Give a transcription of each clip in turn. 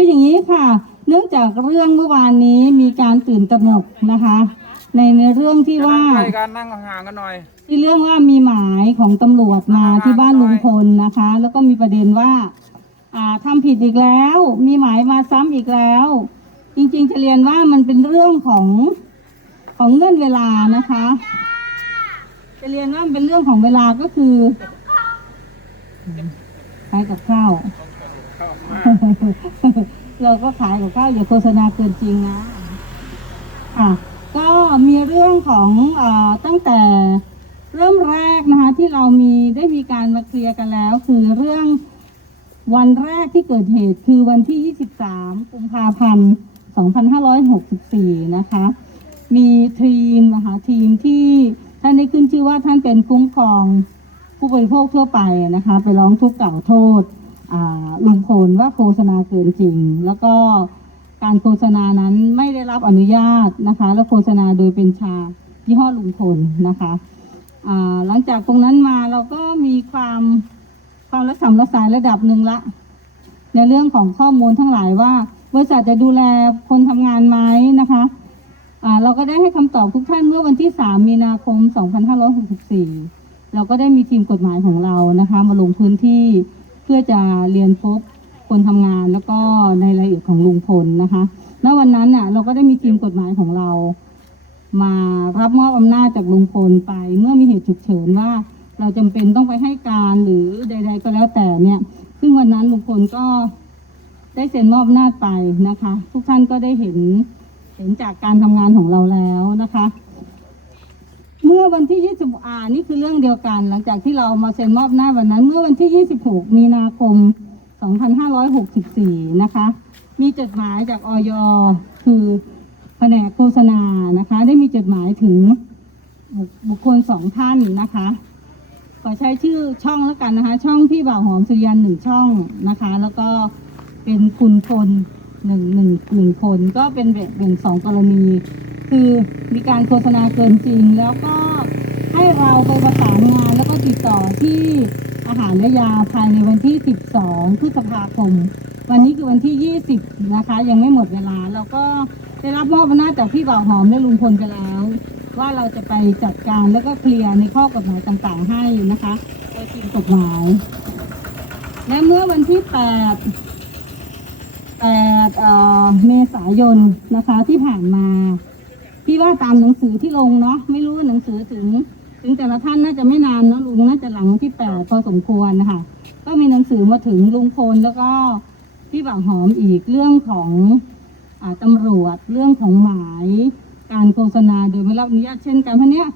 คืออย่างนี้ค่ะ เนื่องจากเรื่องเมื่อวานนี้มีการตื่นตระหนกนะคะ ในในเรื่องที่ว่าใกล้กันนั่งห่างๆกันหน่อย ที่เรื่องว่ามีหมายของตำรวจมาที่บ้านลุงพลนะคะ แล้วก็มีประเด็นว่าอ่าทำผิดอีกแล้ว มีหมายมาซ้ำอีกแล้ว จริงๆจะเรียนว่ามันเป็นเรื่องของของเงื่อนเวลานะคะ จะเรียนว่ามันเป็นเรื่องของเวลาก็คือขายกับข้าว เราก็ขายกับข้าวอย่าโฆษณาเกินจริงนะ ค่ะ ก็มีเรื่องของอตั้งแต่เริ่มแรกนะคะที่เรามีได้มีการมาเคลียร์กันแล้ว คือเรื่องวันแรกที่เกิดเหตุคือวันที่ 23 กุมภาพันธ์ 2564 นะคะ มีทีมนะคะทีมที่ท่านได้ขึ้นชื่อว่าท่านเป็นคุ้มครองผู้บริโภคทั่วไปนะคะ ไปร้องทุกข์กล่าวโทษ ลุงพลว่าโฆษณาเกินจริง แล้วก็การโฆษณานั้นไม่ได้รับอนุญาตนะคะ และโฆษณาโดยเป็นชายี่ห้อลุงพลนะคะหลังจากตรงนั้นมาเราก็มีความความระสำระสายระดับหนึ่งละ ในเรื่องของข้อมูลทั้งหลายว่าบริษัทจะดูแลคนทำงานไหมนะคะเราก็ได้ให้คำตอบทุกท่านเมื่อวันที่ 3 มีนาคม 2564 เราก็ได้มีทีมกฎหมายของเรานะคะ มาลงพื้นที่ พื่อจะเรียนพบคนทำงานแล้วก็ในรายละเอียดของลุงพลนะคะณวันนั้นน่ะเราก็ได้มีทีมกฎหมายของเรา มารับมอบอำนาจจากลุงพลไป เมื่อมีเหตุฉุกเฉินว่า เราจำเป็นต้องไปให้การหรือใด ๆ ก็แล้วแต่เนี่ย ซึ่งวันนั้นลุงพลก็ได้เซ็นมอบอำนาจไปนะคะ ทุกท่านก็ได้เห็นเห็นจากการทำงานของเราแล้วนะคะ เมื่อวันที่ 20อ่านี่คือเรื่องเดียวกัน หลังจากที่เรามาเซ็นมอบหน้าวันนั้น เมื่อวันที่ 26 มีนาคม 2564 นะคะ มีจดหมายจากออยคือแผนกโฆษณานะคะ ได้มีจดหมายถึงบุคคลสองท่านนะคะ ขอใช้ชื่อช่องแล้วกันนะคะ ช่องพี่บ่าวหอมสุริยันหนึ่งช่องนะคะ แล้วก็เป็นคุณพลหนึ่งหนึ่งหนึ่งคนก็เป็นแบ่งเป็นสองกรณี คือมีการโฆษณาเกินจริงแล้วก็ ให้เราไปประสานงานแล้วก็ติดต่อที่อาหารและยาภายในวันที่ 12 พฤษภาคม วันนี้คือวันที่ 20 นะคะ ยังไม่หมดเวลา เราก็ได้รับมอบอำนาจจากพี่บ่าวหอมและลุงพลไปแล้ว ว่าเราจะไปจัดการแล้วก็เคลียร์ในข้อกฎหมายต่างๆ ให้นะคะโดยทีมกฎหมาย และเมื่อวันที่ 8 8เอ่อเมษายนนะคะที่ผ่านมา พี่ว่าตามหนังสือที่ลงเนาะไม่รู้ว่าหนังสือถึง ถึงแต่ละท่านน่าจะไม่นานนะลุงน่าจะหลังที่แปดพอสมควรนะคะก็มีหนังสือมาถึงลุงพลแล้วก็พี่บ่าวหอมอีกเรื่องของอตำรวจเรื่องของหมาย การโฆษณาโดยไม่รับอนุญาตเช่นกันเพราะเนี้ย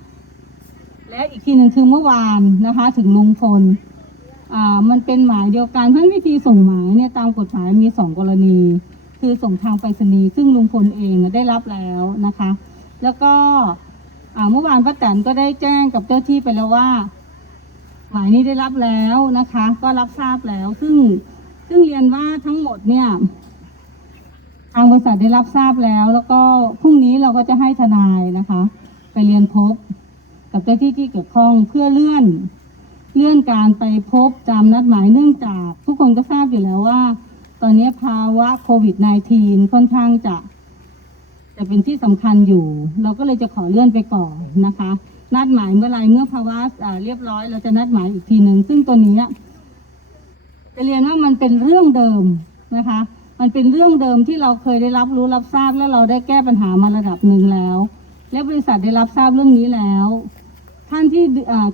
และอีกทีหนึ่งคือเมื่อวานนะคะ ถึงลุงพลอ่ามันเป็นหมายเดียวกันเพราะฉะนั้นวิธีส่งหมายเนี่ยตามกฎหมายมีสองกรณี คือส่งทางไปรษณีย์ซึ่งลุงพลเองได้รับแล้วนะคะ แล้วก็ เมื่อวานป้าแตนก็ได้แจ้งกับเจ้าที่ไปแล้วว่า หมายนี้ได้รับแล้วนะคะ ก็รับทราบแล้ว ซึ่งซึ่งเรียนว่าทั้งหมดเนี่ย ทางบริษัทได้รับทราบแล้ว แล้วก็พรุ่งนี้เราก็จะให้ทนายนะคะ ไปเรียนพบกับเจ้าที่ที่เกี่ยวข้องเพื่อเลื่อนเลื่อนการไปพบตามนัดหมายเนื่องจาก ทุกคนก็ทราบอยู่แล้วว่า ตอนนี้ภาวะโควิด -19 ค่อนข้างจะ จะเป็นที่สำคัญอยู่ เราก็เลยจะขอเลื่อนไปก่อนนะคะ นัดหมายเมื่อไรเมื่อภาวะเรียบร้อย เราจะนัดหมายอีกทีหนึ่งซึ่งตัวนี้จะเรียนว่ามันเป็นเรื่องเดิมนะคะ มันเป็นเรื่องเดิมที่เราเคยได้รับรู้รับทราบแล้วเราได้แก้ปัญหามาระดับหนึ่งแล้ว และบริษัทได้รับทราบเรื่องนี้แล้ว ท่านที่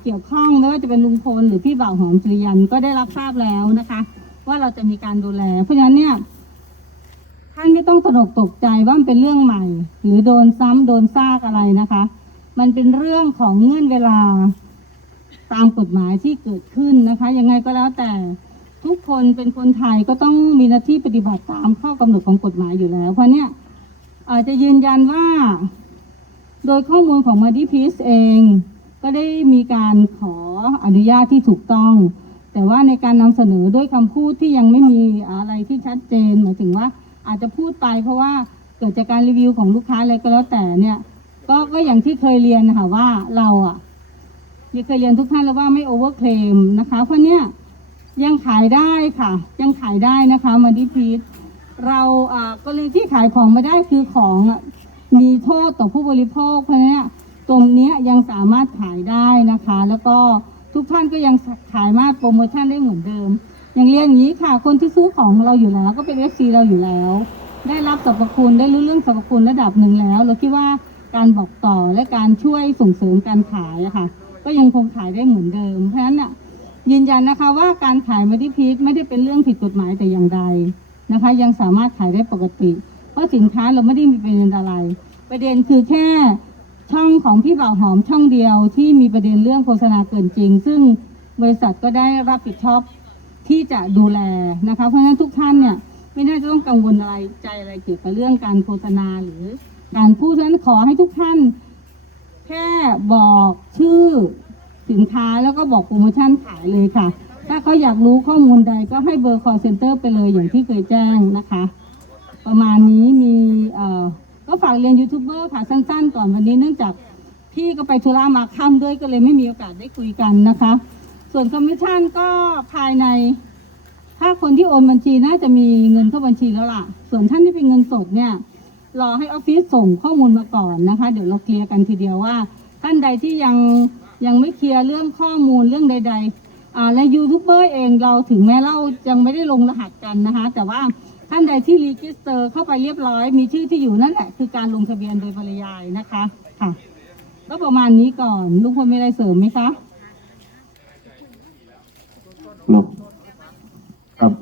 เกี่ยวข้องไม่ว่าจะเป็นลุงพลหรือพี่บ่าวหอมสุริยันก็ได้รับทราบแล้วนะคะ ว่าเราจะมีการดูแล เพราะฉะนั้นเนี่ย ท่านไม่ต้องตรกตกใจว่ามันเป็นเรื่องใหม่ หรือโดนซ้ำโดนซากอะไรนะคะ มันเป็นเรื่องของเงื่อนเวลาตามกฎหมายที่เกิดขึ้นนะคะ ยังไงก็แล้วแต่ทุกคนเป็นคนไทยก็ต้องมีหน้าที่ปฏิบัติตามข้อกำหนดของกฎหมายอยู่แล้ว เพราะเนี่ยอาจจะยืนยันว่า โดยข้อมูลของมาดิพีสเอง ก็ได้มีการขออนุญาตที่ถูกต้อง แต่ว่าในการนำเสนอด้วยคำพูดที่ยังไม่มีอะไรที่ชัดเจนหมายถึงว่า อาจจะพูดไปเพราะว่าเกิดจากการรีวิวของลูกค้าอะไรก็แล้วแต่เนี่ย ก็ก็อย่างที่เคยเรียนนะคะว่าเราอะเคยเรียนทุกท่านแล้วว่าไม่โอเวอร์เคลมนะคะ เพราะเนี่ยยังขายได้ค่ะ ยังขายได้นะคะมาดิพีทเราอ่ากรณีที่ขายของไม่ได้คือของมีโทษต่อผู้บริโภค เพราะเนี่ยตรงเนี้ยยังสามารถขายได้นะคะ แล้วก็ทุกท่านก็ยังขายมาโปรโมชั่นได้เหมือนเดิม อย่างเรียนอย่างนี้ค่ะ คนที่ซื้อของเราอยู่แล้ว ก็เป็น FC เราอยู่แล้ว ได้รับสรรพคุณได้รู้เรื่องสรรพคุณระดับหนึ่งแล้ว เราคิดว่าการบอกต่อและการช่วยส่งเสริมการขายอะค่ะ ก็ยังคงขายได้เหมือนเดิมเพราะฉะนั้นอะยืนยันนะคะว่าการขายไม่ได้พีชไม่ได้เป็นเรื่องผิดกฎหมายแต่อย่างใดนะคะ ยังสามารถขายได้ปกติ เพราะสินค้าเราไม่ได้มีประเด็นอะไร ประเด็นคือแค่ช่องของพี่บ่าวหอมช่องเดียวที่มีประเด็นเรื่องโฆษณาเกินจริง ซึ่งบริษัทก็ได้รับผิดชอบ ที่จะดูแลนะคะ เพราะฉะนั้นทุกท่านเนี่ยไม่น่าจะต้องกังวลอะไรใจอะไรเกี่ยวกับเรื่องการโฆษณาหรือการพูดฉะนั้นขอให้ทุกท่าน แค่บอกชื่อสินค้าแล้วก็บอกโปรโมชั่นขายเลยค่ะ ถ้าเขาอยากรู้ข้อมูลใดก็ให้เบอร์ call center ไปเลยอย่างที่เคยแจ้งนะคะ ประมาณนี้มีเอ่อก็ฝากเรียนยูทูบเบอร์ค่ะสั้นๆก่อนวันนี้เนื่องจากพี่ก็ไปธุระมาค่ำด้วยก็เลยไม่มีโอกาสได้คุยกันนะคะ ส่วนคอมมิชชั่นก็ภายใน ถ้าคนที่โอนบัญชีน่าจะมีเงินเข้าบัญชีแล้วล่ะ ส่วนท่านที่เป็นเงินสดเนี่ยรอให้ออฟฟิศส่งข้อมูลมาก่อนนะคะ เดี๋ยวเราเคลียร์กันทีเดียวว่า ท่านใดที่ยังยังไม่เคลียร์เรื่องข้อมูลเรื่องใด ๆ และยูทูบเบอร์เองเราถึงแม้เรายังไม่ได้ลงรหัสกันนะคะ แต่ว่าท่านใดที่รีจิสเตอร์เข้าไปเรียบร้อย มีชื่อที่อยู่นั่นแหละคือการลงทะเบียนโดยปริยายนะคะค่ะก็ประมาณนี้ก่อนลุงพลมีอะไรเสริมไหมคะ หลบครับ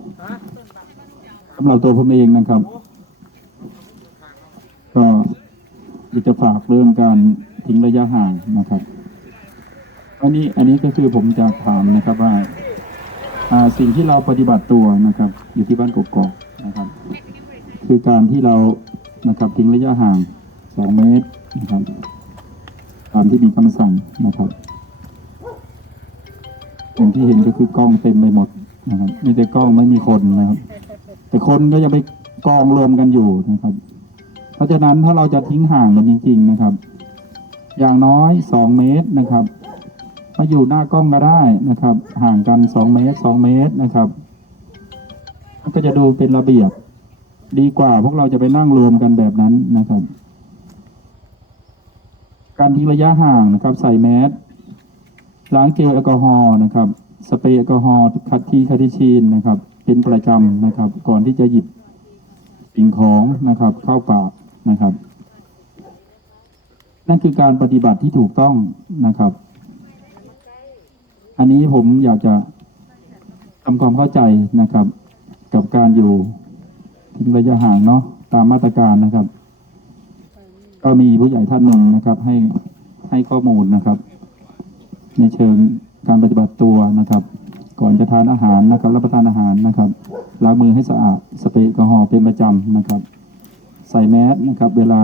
สำหรับตัวผมเองนะครับ ก็อยากจะฝากเรื่องการทิ้งระยะห่างนะครับ อันนี้อันนี้ก็คือผมจะถามนะครับว่าอ่าสิ่งที่เราปฏิบัติตัวนะครับ อยู่ที่บ้านกกอกนะครับ คือการที่เรานะครับทิ้งระยะห่างสองเมตรนะครับ ตามที่มีคำสั่งนะครับ อย่างที่เห็นก็คือกล้องเต็มไปหมดนะครับ มีแต่กล้องไม่มีคนนะครับ แต่คนก็ยังไปกองรวมกันอยู่นะครับ เพราะฉะนั้นถ้าเราจะทิ้งห่างกันจริง ๆนะครับ อย่างน้อยสองเมตรนะครับมาอยู่หน้ากล้องก็ได้นะครับ ห่างกันสองเมตรสองเมตรนะครับก็จะดูเป็นระเบียบดีกว่าพวกเราจะไปนั่งรวมกันแบบนั้นนะครับ การทิ้งระยะห่างนะครับ ใส่แมส ล้างเจลแอลกอฮอล์นะครับสเปรย์แอลกอฮอล์คัดที่คัดที่ชีนนะครับ เป็นประจำนะครับ ก่อนที่จะหยิบสิ่งของนะครับ เข้าปากนะครับ นั่นคือการปฏิบัติที่ถูกต้องนะครับ อันนี้ผมอยากจะทำความเข้าใจนะครับ กับการอยู่ทิ้งระยะห่างเนาะตามมาตรการนะครับ ก็มีผู้ใหญ่ท่านหนึ่งนะครับ ให้ให้ข้อมูลนะครับ ในเชิงการปฏิบัติตัวนะครับ ก่อนจะทานอาหารนะครับรับประทานอาหารนะครับล้างมือให้สะอาดสเปรย์แอลกอฮอล์เป็นประจำนะครับ ใส่แมสนะครับ เวลา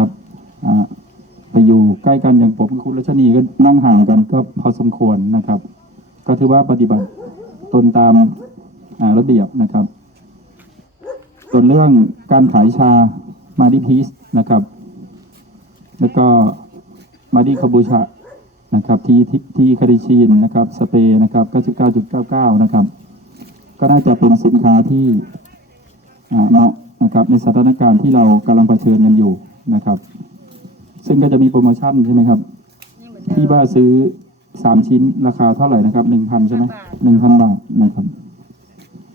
ไปอยู่ใกล้กันอย่างผมกับคุณรัชนีก็นั่งห่างกันก็พอสมควรนะครับ ก็ถือว่าปฏิบัติตนตามระเบียบนะครับส่วนเรื่องการขายชามาดิพีสนะครับ แล้วก็มาดิคาบูชา นะครับทีทีทีคาริชีนนะครับสเปรย์นะครับ 99.99 นะครับ ก็น่าจะเป็นสินค้าที่อ่าเหมาะนะครับในสถานการณ์ที่เรากำลังเผชิญกันอยู่นะครับ ซึ่งก็จะมีโปรโมชั่นใช่ไหมครับ ที่ว่าซื้อสามชิ้นราคาเท่าไหร่นะครับหนึ่งพันใช่ไหมหนึ่งพันบาทนะครับ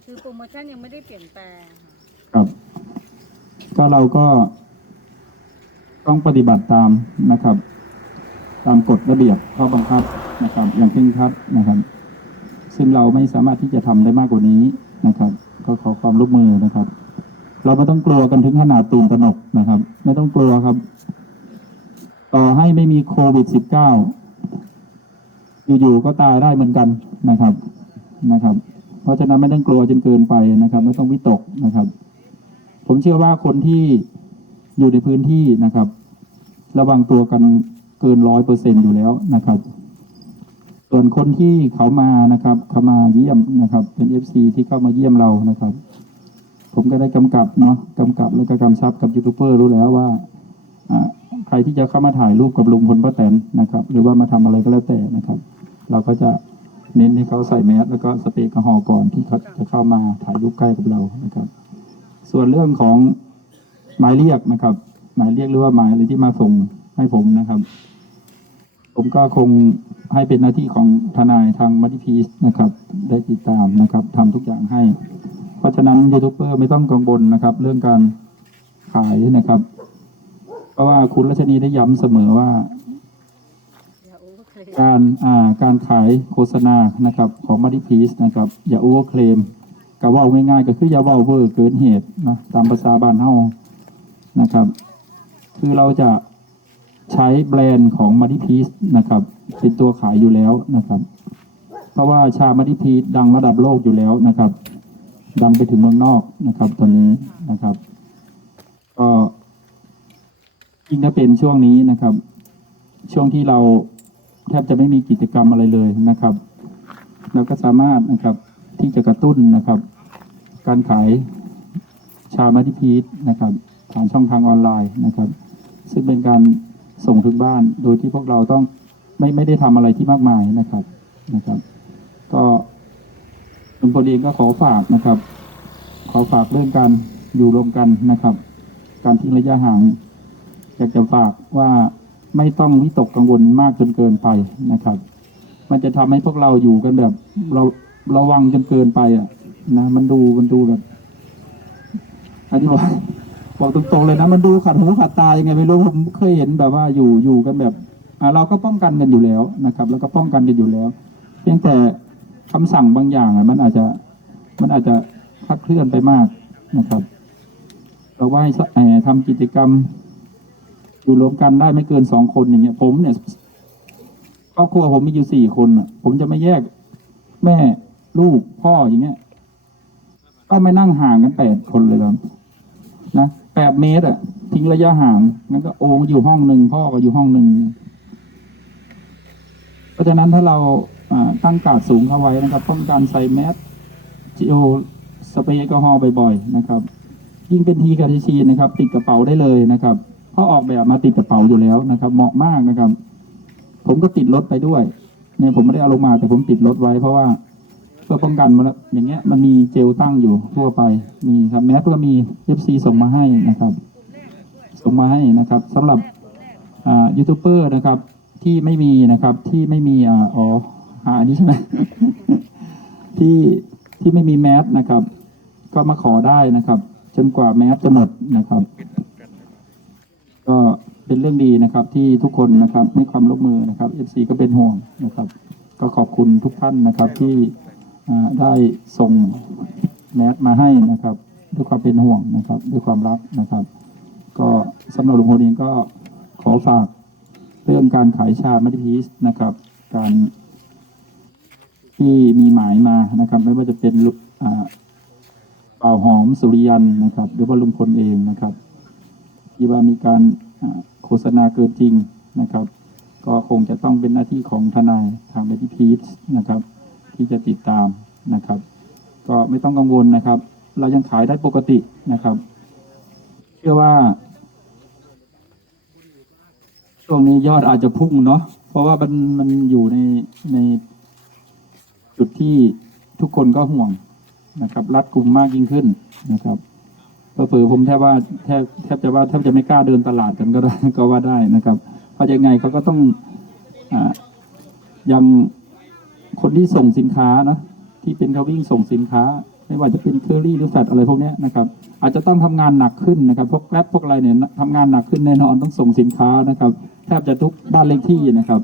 คือโปรโมชั่นยังไม่ได้เปลี่ยนแปลงครับ ก็เราก็ต้องปฏิบัติตามนะครับ ตามกฎระเบียบข้อบังคับนะครับ อย่างเคร่งครัดนะครับ ซึ่งเราไม่สามารถที่จะทำได้มากกว่านี้นะครับ ก็ขอความร่วมมือนะครับ เราไม่ต้องกลัวกันถึงขนาดตื่นตระหนกนะครับ ไม่ต้องกลัวครับ ต่อให้ไม่มีโควิด -19 อยู่ๆก็ตายได้เหมือนกันนะครับนะครับ เพราะฉะนั้นไม่ต้องกลัวจนเกินไปนะครับ ไม่ต้องวิตกนะครับ ผมเชื่อว่าคนที่อยู่ในพื้นที่นะครับ ระวังตัวกัน เกินร้อยเปอร์เซ็นอยู่แล้วนะครับ ส่วนคนที่เขามานะครับเขามาเยี่ยมนะครับ เป็นเอฟซีที่เข้ามาเยี่ยมเรานะครับ ผมก็ได้กำกับเนาะกำกับแล้วก็กำชับกับยูทูบเบอร์รู้แล้วว่าอใครที่จะเข้ามาถ่ายรูปกับลุงพลป้าแตนนะครับ หรือว่ามาทำอะไรก็แล้วแต่นะครับ เราก็จะเน้นให้เขาใส่แมสแล้วก็สเปรย์แอลกอฮอล์ก่อนที่เขาจะเข้ามาถ่ายรูปใกล้กับเรานะครับ ส่วนเรื่องของหมายเรียกนะครับ หมายเรียกหรือว่าหมายอะไรที่มาส่งให้ผมนะครับ ผมก็คงให้เป็นหน้าที่ของทนายทางมัติพีสนะครับ ได้ติดตามนะครับทำทุกอย่างให้ เพราะฉะนั้นยูทูบเบอร์ไม่ต้องกังวลนะครับ เรื่องการขายนะครับ เพราะว่าคุณรัชนีได้ย้ำเสมอว่า การอ่าการขายโฆษณานะครับ ของมัติพีสนะครับ อย่าโอเวอร์เคลมก็เว่าง่ายๆก็คืออย่าเว่าเวอร์เกินเหตุนะตามภาษาบ้านเฮานะครับ คือเราจะ ใช้แบรนด์ของมัติพีสนะครับ เป็นตัวขายอยู่แล้วนะครับ เพราะว่าชามัติพีสดังระดับโลกอยู่แล้วนะครับ ดังไปถึงเมืองนอกนะครับตัวนี้นะครับ ก็ยิ่งถ้าเป็นช่วงนี้นะครับ ช่วงที่เราแทบจะไม่มีกิจกรรมอะไรเลยนะครับเราก็สามารถนะครับที่จะกระตุ้นนะครับ การขายชามัติพีทนะครับผ่านช่องทางออนไลน์นะครับ ซึ่งเป็นการ ส่งถึงบ้าน โดยที่พวกเราต้องไม่ไม่ได้ทำอะไรที่มากมายนะครับนะครับ ก็ลุงพลเองก็ขอฝากนะครับ ขอฝากเรื่องการอยู่รวมกันนะครับ การทิ้งระยะห่างอยากจะฝากว่าไม่ต้องวิตกกังวลมากจนเกินไปนะครับ มันจะทำให้พวกเราอยู่กันแบบ เราระวังจนเกินไปอะ นะ มันดูมันดูแบบอันนี้บอก บอกตรงๆเลยนะ มันดูขัดหูขัดตายังไงไม่รู้ผมเคยเห็นแบบว่าอยู่อยู่กันแบบอ่าเราก็ป้องกันกันอยู่แล้วนะครับ แล้วก็ป้องกันกันอยู่แล้ว เพียงแต่คำสั่งบางอย่างอะมันอาจจะมันอาจจะคลาดเคลื่อนไปมากนะครับ เราว่าให้ทำกิจกรรมอยู่รวมกันได้ไม่เกินสองคนอย่างเงี้ย ผมเนี่ยครอบครัวผมมีอยู่สี่คนอะผมจะไม่แยกแม่ลูกพ่ออย่างเงี้ย ก็ไม่นั่งห่างกันแปดคนเลยครับนะ แปดเมตรอะ ทิ้งระยะห่างงั้นก็โองอยู่ห้องหนึ่งพ่อก็อยู่ห้องหนึ่งเพราะฉะนั้นถ้าเราตั้งกาดสูงเข้าไว้นะครับป้องกันใส่แมสจิโอสเปรย์แอลกอฮอล์บ่อยๆนะครับ ยิ่งเป็นทีกับทีชีนะครับ ติดกระเป๋าได้เลยนะครับเพราะออกแบบมาติดกระเป๋าอยู่แล้วนะครับ เหมาะมากนะครับ ผมก็ติดรถไปด้วยเนี่ยผมไม่ได้เอาลงมาแต่ผมติดรถไว้เพราะว่า เพื่อป้องกันมาแล้วอย่างเงี้ยมันมีเจลตั้งอยู่ทั่วไปมีครับแม้เพื่อมีเอฟซีส่งมาให้นะครับ ส่งมาให้นะครับสำหรับอ่ายูทูบเบอร์นะครับที่ไม่มีนะครับที่ไม่มีอ่าอ๋อหาอันนี้ใช่ไหมที่ที่ไม่มีแมสนะครับ ก็มาขอได้นะครับ จนกว่าแมสจะหมดนะครับ ก็เป็นเรื่องดีนะครับ ที่ทุกคนนะครับให้ความร่วมมือนะครับ FC ก็เป็นห่วงนะครับ ก็ขอบคุณทุกท่านนะครับที่ ได้ส่งแมสมาให้นะครับ ด้วยความเป็นห่วงนะครับ ด้วยความรักนะครับ ก็สำหรับหลวงพ่อเองก็ขอฝากเรื่องการขายชามัติพีสนะครับ การที่มีหมายมานะครับ ไม่ว่าจะเป็นลุอ่าเป่าหอมสุริยันนะครับ หรือว่าลุงพลเองนะครับที่ว่ามีการโฆษณาเกินจริงนะครับ ก็คงจะต้องเป็นหน้าที่ของทนายทางเบทีพีทนะครับ ที่จะติดตามนะครับ ก็ไม่ต้องกังวลนะครับ เรายังขายได้ปกตินะครับ เชื่อว่า ช่วงนี้ยอดอาจจะพุ่งเนาะเพราะว่ามันมันอยู่ในในจุดที่ทุกคนก็ห่วงนะครับ รัดกลุ่มมากยิ่งขึ้นนะครับเผือผมแทบว่าแทบแทบจะว่าแทบจะไม่กล้าเดินตลาดกันก็ได้ก็ว่าได้นะครับ เพราะยังไงเขาก็ต้องอ่ายัง คนที่ส่งสินค้านะที่เป็นเขาวิ่งส่งสินค้า ไม่ว่าจะเป็นเคอรี่หรือแฟลตอะไรพวกนี้นะครับ อาจจะต้องทำงานหนักขึ้นนะครับพวกแกร็บพวกอะไรเนี่ยทำงานหนักขึ้นแน่นอนต้องส่งสินค้านะครับแทบจะทุกบ้านเลขที่นะครับ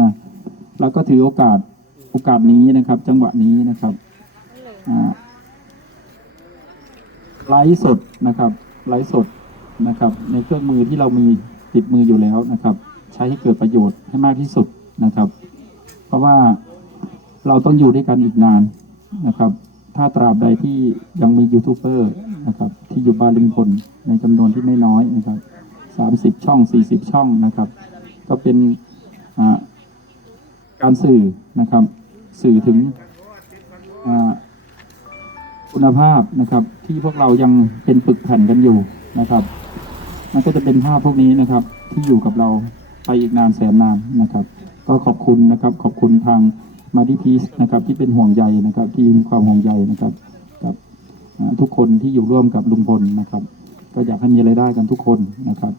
นะแล้วก็ถือโอกาสโอกาสนี้นะครับ จังหวะนี้นะครับไลฟ์สดนะครับไลฟ์สดนะครับ ในเครื่องมือที่เรามีติดมืออยู่แล้วนะครับ ใช้ให้เกิดประโยชน์ให้มากที่สุดนะครับ เพราะว่า เราต้องอยู่ด้วยกันอีกนานนะครับ ถ้าตราบใดที่ยังมียูทูบเบอร์นะครับ ที่อยู่บ้านลิงพลในจำนวนที่ไม่น้อยนะครับสามสิบช่องสี่สิบช่องนะครับ ก็เป็นการสื่อนะครับ สื่อถึงคุณภาพนะครับ ที่พวกเรายังเป็นปึกแผ่นกันอยู่นะครับมันก็จะเป็นภาพพวกนี้นะครับ ที่อยู่กับเราไปอีกนานแสนนานนะครับ ก็ขอบคุณนะครับ ขอบคุณทาง มาดิพีสนะครับที่เป็นห่วงใยนะครับ ที่มีความห่วงใยนะครับกับทุกคนที่อยู่ร่วมกับลุงพลนะครับ ก็อยากให้มีรายได้กันทุกคนนะครับ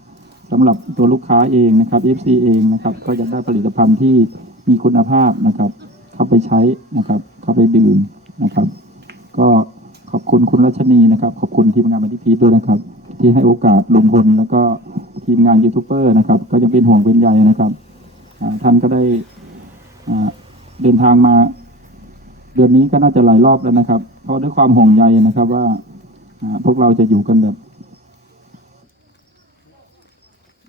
สำหรับตัวลูกค้าเองนะครับ FC เองนะครับก็อยากได้ผลิตภัณฑ์ที่มีคุณภาพนะครับ เข้าไปใช้นะครับ เข้าไปดื่มนะครับ ก็ขอบคุณคุณรัชนีนะครับ ขอบคุณทีมงานบันทิพีชด้วยนะครับ ที่ให้โอกาสลุงพลแล้วก็ทีมงานยูทูบเบอร์นะครับ ก็ยังเป็นห่วงเป็นใยนะครับท่านก็ได้อ่า เดินทางมา เดือนนี้ก็น่าจะหลายรอบแล้วนะครับ เพราะด้วยความห่วงใยนะครับว่าพวกเราจะอยู่กันแบบ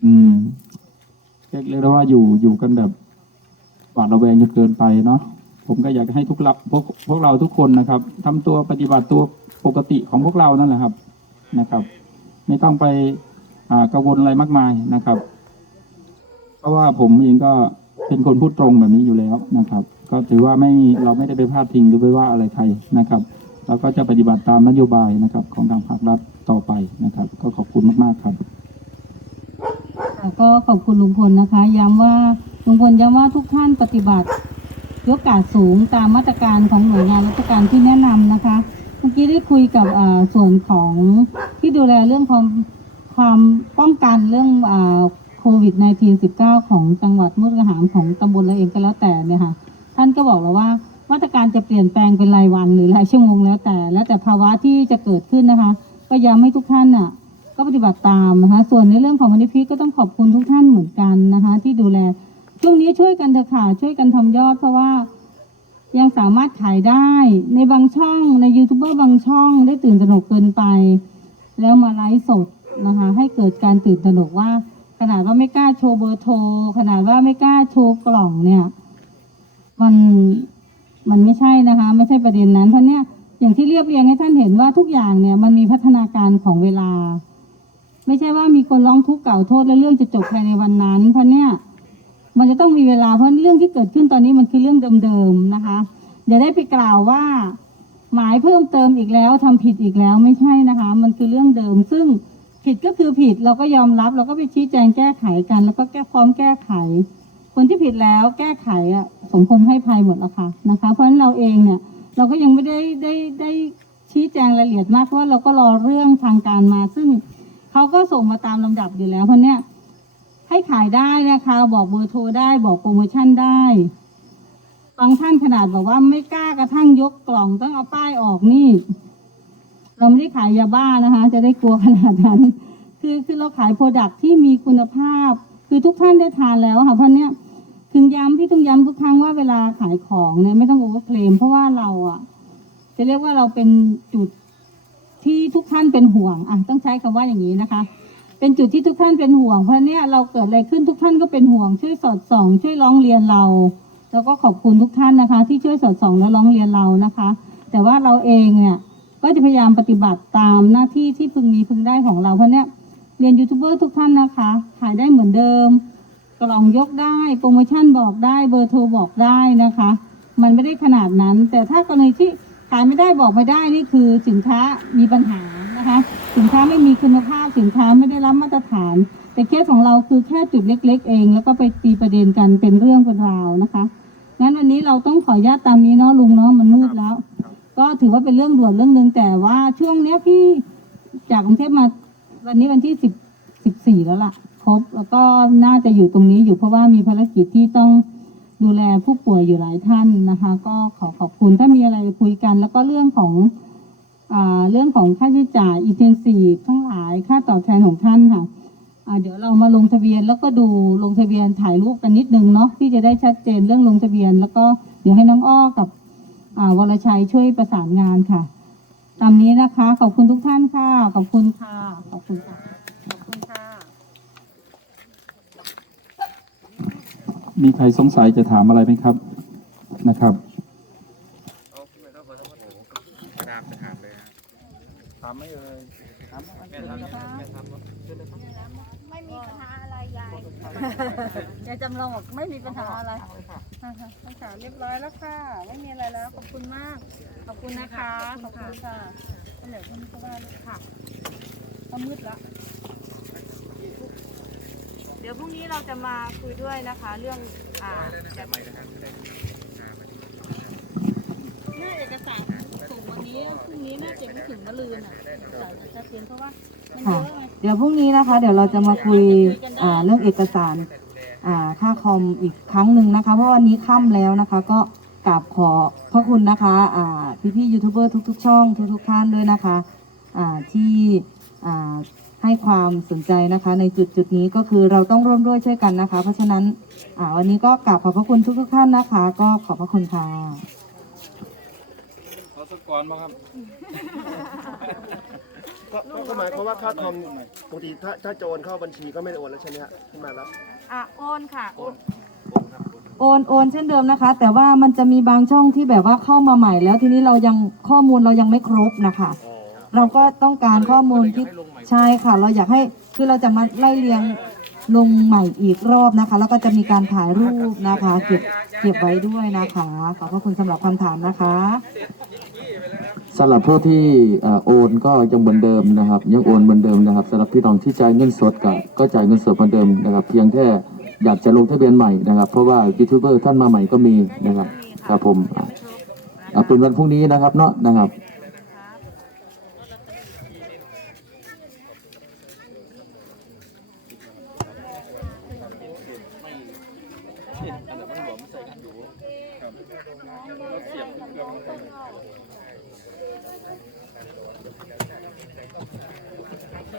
อืมเรียกเรียกได้ว่าอยู่อยู่กันแบบหวาดระแวงจนเกินไปเนาะผมก็อยากให้ทุกเราพวกพวกเราทุกคนนะครับทำตัวปฏิบัติตัวปกติของพวกเรานั่นแหละครับนะครับ ไม่ต้องไปอ่ากังวลอะไรมากมายนะครับ เพราะว่าผมเองก็เป็นคนพูดตรงแบบนี้อยู่แล้วนะครับ ก็ถือว่าไม่เราไม่ได้ไปพาดพิงหรือไปว่าอะไรใครนะครับ แล้วก็จะปฏิบัติตามนโยบายนะครับของทางภาครัฐต่อไปนะครับ ก็ขอบคุณมากๆครับก็ขอบคุณลุงพลนะคะ ย้ำว่าลุงพลย้ำว่าทุกท่านปฏิบัติยกกาดสูงตามมาตรการของหน่วยงานราชการที่แนะนำนะคะเมื่อกี้ได้คุยกับส่วนของที่ดูแลเรื่องความความป้องกันเรื่องโควิด -19 19ของจังหวัดมุกดาหารของตำบลละเองก็แล้วแต่เนี่ยค่ะ ท่านก็บอกแล้วว่า มาตรการจะเปลี่ยนแปลงเป็นรายวันหรือรายชั่วโมงแล้วแต่ แล้วแต่ภาวะที่จะเกิดขึ้นนะคะ ก็ย้ำให้ทุกท่านน่ะ ก็ปฏิบัติตามนะคะ ส่วนในเรื่องของพันธิพิก็ต้องขอบคุณทุกท่านเหมือนกันนะคะ ที่ดูแล ช่วงนี้ช่วยกันเถอะค่ะช่วยกันทำยอดเพราะว่ายังสามารถขายได้ในบางช่องในยูทูบเบอร์บางช่องได้ตื่นตระหนกเกินไป แล้วมาไลฟ์สดนะคะ ให้เกิดการตื่นตระหนกว่า ขนาดว่าไม่กล้าโชว์เบอร์โทร ขนาดว่าไม่กล้าโชว์กล่องเนี่ย มันมันไม่ใช่นะคะ ไม่ใช่ประเด็นนั้นเพราะเนี่ยอย่างที่เรียบเรียงให้ท่านเห็นว่าทุกอย่างเนี่ยมันมีพัฒนาการของเวลา ไม่ใช่ว่ามีคนร้องทุกข์กล่าวโทษแล้วเรื่องจะจบภายในวันนั้น เพราะเนี่ยมันจะต้องมีเวลาเพราะเรื่องที่เกิดขึ้นตอนนี้มันคือเรื่องเดิมๆนะคะอย่าได้ไปกล่าวว่าหมายเพิ่มเติมอีกแล้วทำผิดอีกแล้วไม่ใช่นะคะ มันคือเรื่องเดิม ซึ่งผิดก็คือผิดเราก็ยอมรับ เราก็ไปชี้แจงแก้ไขกัน แล้วก็แก้พร้อมแก้ไข คนที่ผิดแล้วแก้ไขอะสมคมให้ภัยหมดแล้วค่ะนะคะ เพราะฉะนั้นเราเองเนี่ยเราก็ยังไม่ได้ได้ได้ชี้แจงรายละเอียดมากเพราะว่าเราก็รอเรื่องทางการมา ซึ่งเขาก็ส่งมาตามลำดับอยู่แล้วเพราะเนี้ยให้ขายได้นะคะ บอกเบอร์โทรได้บอกโปรโมชั่นได้บางท่านขนาดบอกว่าไม่กล้ากระทั่งยกกล่องต้องเอาป้ายออกนี่ เราไม่ได้ขายยาบ้านะคะ จะได้กลัวขนาดนั้น คือคือเราขายโปรดักที่มีคุณภาพ คือทุกท่านได้ทานแล้วค่ะเพราะเนี้ย ถึงย้ำพี่ต้องย้ำทุกครั้งว่าเวลาขายของเนี่ยไม่ต้องโอเวอร์เคลมเพราะว่าเราอะ จะเรียกว่าเราเป็นจุดที่ทุกท่านเป็นห่วงอะต้องใช้คำว่าอย่างนี้นะคะ เป็นจุดที่ทุกท่านเป็นห่วงเพราะเนี่ยเราเกิดอะไรขึ้นทุกท่านก็เป็นห่วง ช่วยสอดส่อง ช่วยร้องเรียนเรา แล้วก็ขอบคุณทุกท่านนะคะ ที่ช่วยสอดส่องและร้องเรียนเรานะคะ แต่ว่าเราเองเนี่ยก็จะพยายามปฏิบัติตามหน้าที่ที่พึงมีพึงได้ของเราเพราะเนี่ยเรียนยูทูบเบอร์ทุกท่านนะคะขายได้เหมือนเดิม กล่องยกได้ โปรโมชั่นบอกได้ เบอร์โทรบอกได้นะคะ มันไม่ได้ขนาดนั้น แต่ถ้ากรณีที่ขายไม่ได้บอกไม่ได้นี่คือสินค้ามีปัญหานะคะ สินค้าไม่มีคุณภาพ สินค้าไม่ได้รับมาตรฐาน แต่เคสของเราคือแค่จุดเล็ก ๆ เอง แล้วก็ไปตีประเด็นกันเป็นเรื่องเป็นราวนะคะงั้นวันนี้เราต้องขออนุญาตตามนี้เนาะลุงเนาะมันมืดแล้ว ก็ถือว่าเป็นเรื่องด่วนเรื่องหนึ่งแต่ว่าช่วงเนี้ยพี่จากกรุงเทพมาวันนี้วันที่สิบสิบสี่แล้วล่ะ ครบ แล้วก็น่าจะอยู่ตรงนี้อยู่เพราะว่ามีภารกิจที่ต้องดูแลผู้ป่วยอยู่หลายท่านนะคะ ก็ขอขอบคุณถ้ามีอะไรคุยกัน แล้วก็เรื่องของอ่าเรื่องของค่าใช้จ่ายอินเทนซีฟทั้งหลายค่าตอบแทนของท่านค่ะเดี๋ยวเรามาลงทะเบียนแล้วก็ดูลงทะเบียนถ่ายรูปกันนิดนึงเนาะที่จะได้ชัดเจนเรื่องลงทะเบียน แล้วก็เดี๋ยวให้น้องอ้อกับอ่าวรชัยช่วยประสานงานค่ะ ตามนี้นะคะ ขอบคุณทุกท่านค่ะ ขอบคุณค่ะ ขอบคุณค่ะ ขอบคุณค่ะ มีใครสงสัยจะถามอะไรไหมครับนะครับถามจะถามเลยถามไม่เอ่ยถามแม่ทำแม่ทำไม่มีปัญหาอะไรยายยายจำลองบอกไม่มีปัญหาอะไรค่ะค่ะเรียบร้อยแล้วค่ะ ไม่มีอะไรแล้วขอบคุณมาก ขอบคุณนะคะขอบคุณค่ะเดี๋ยวคุณก็ว่าค่ะก็มืดละ ดี๋ยวพรุ่งนี้เราจะมาคุยด้วยนะคะ เรื่องอ่าแต่ไม่นะครับหน้าเอกสารส่งวันนี้พรุ่งนี้น่าจะไม่ถึงมะรืนอะสายชัดเจนเพราะว่ามันเยค่ะ อะไงเดี๋ยวพรุ่งนี้นะคะ เดี๋ยวเราจะมาคุยอ่าเรื่องเอกสารอ่าค่าคอมอีกครั้งหนึ่งนะคะ เพราะวันนี้ค่ำแล้วนะคะ ก็กราบขอพระคุณนะคะอ่าพี่ๆยูทูบเบอร์ทุก ๆ ช่องทุก ๆ ท่านด้วยนะคะอ่าที่อ่า ให้ความสนใจนะคะ ในจุดจุดๆนี้ก็คือเราต้องร่วมด้วยช่วยกันนะคะ เพราะฉะนั้นอ่าวันนี้ก็กราบขอบพระคุณทุกๆท่านนะคะ ก็ขอบพระคุณค่ะขอสกอร์มาครับก็ก็ก็หมายความว่าค่าคอมปกติถ้าถ้าโจรเข้าบัญชีก็ไม่ได้โอนแล้วใช่ไหมฮะขึ้นมาแล้วอะโอนค่ะโอนโอนโอนเช่นเดิมนะคะ แต่ว่ามันจะมีบางช่องที่แบบว่าเข้ามาใหม่แล้วทีนี้เรายังข้อมูลเรายังไม่ครบนะคะ เราก็ต้องการข้อมูลที่ใช่ค่ะ เราอยากให้คือเราจะมาไล่เรียงลงใหม่อีกรอบนะคะ แล้วก็จะมีการถ่ายรูปนะคะ เก็บเก็บไว้ด้วยนะคะ ขอบพระคุณสำหรับคำถามนะคะสำหรับผู้ที่โอนก็ยังเหมือนเดิมนะครับ ยังโอนเหมือนเดิมนะครับสำหรับพี่น้องที่จ่ายเงินสดก็ก็จ่ายเงินสดเหมือนเดิมนะครับ เพียงแค่อยากจะลงทะเบียนใหม่นะครับ เพราะว่ายูทูบเบอร์ท่านมาใหม่ก็มีนะครับครับผมเป็นวันพรุ่งนี้นะครับเนาะนะครับ